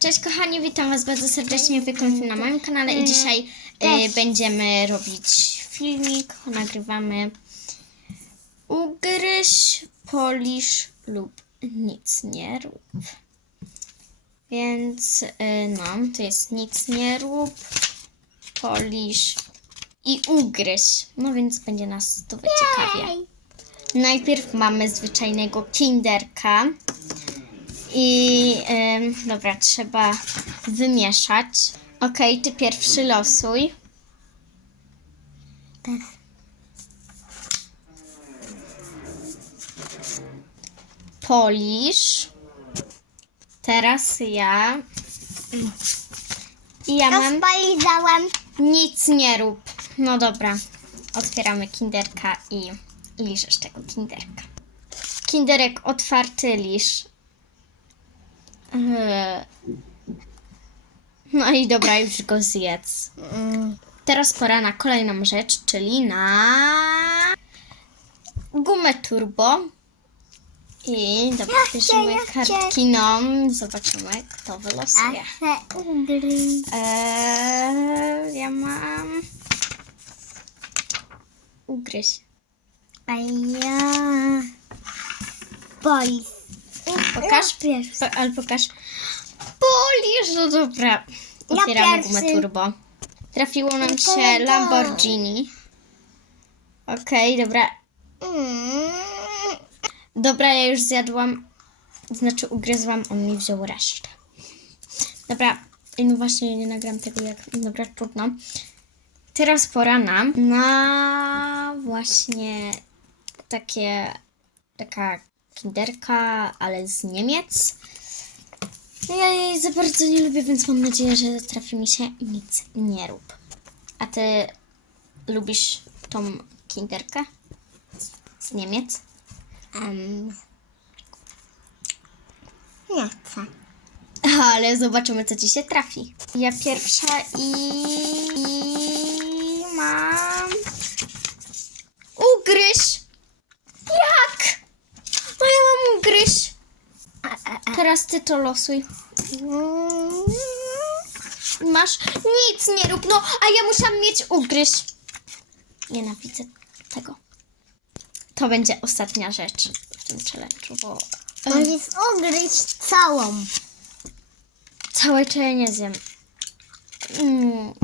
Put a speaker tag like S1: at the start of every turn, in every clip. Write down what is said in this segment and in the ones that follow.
S1: Cześć kochani, witam was bardzo serdecznie w na moim kanale i dzisiaj e, będziemy robić filmik, nagrywamy ugryź, polisz lub nic nie rób. Więc e, no, to jest nic nie rób, polisz i ugryź. No więc będzie nas to ciekawie. Najpierw mamy zwyczajnego kinderka. I dobra, trzeba wymieszać. Okej, ty pierwszy losuj. Polisz. Teraz ja. I ja mam
S2: Rozpolizałam.
S1: nic nie rób. No dobra. Otwieramy kinderka i liżesz tego kinderka. Kinderek otwarty lisz. No i dobra, już go zjedz. Teraz pora na kolejną rzecz, czyli na gumę turbo. I dobra,
S2: Ja
S1: bierzemy
S2: ja
S1: kartki nom. Zobaczymy, kto wylosuje. Eee, ja mam ugryź.
S2: A ja... Polis.
S1: Pokaż. Po, ale pokaż. Polisz, no dobra.
S2: Ja
S1: Otwieramy
S2: pierwszy.
S1: gumę turbo. Trafiło nam się
S2: ja.
S1: Lamborghini. Okej, dobra.
S2: Mm.
S1: Dobra, ja już zjadłam. Znaczy ugryzłam, on mi wziął resztę. Dobra, i no właśnie nie nagram tego jak. Dobra, trudno. Teraz pora nam na właśnie takie taka kinderka, ale z Niemiec. No Ja jej za bardzo nie lubię, więc mam nadzieję, że trafi mi się nic nie rób. A ty lubisz tą kinderkę z Niemiec?
S2: Em. Nie chcę.
S1: Ale zobaczymy, co ci się trafi. Ja pierwsza i, i mam ugryź. Jak? No ja mam ugryź. Teraz ty to losuj. Masz nic nie rób, no, a ja musiałam mieć ugryź. Nienawidzę tego. To będzie ostatnia rzecz w tym challenge'u, bo
S2: Możesz ugryźć całą.
S1: całe to ja nie zjem. Mm.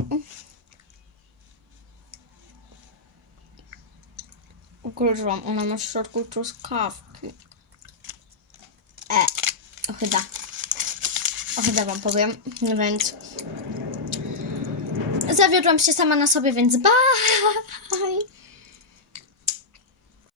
S1: Ugryzłam, ona ma w środku truskawki. Ochyda. Ochyda wam powiem, więc... Zawiodłam się sama na sobie, więc ba!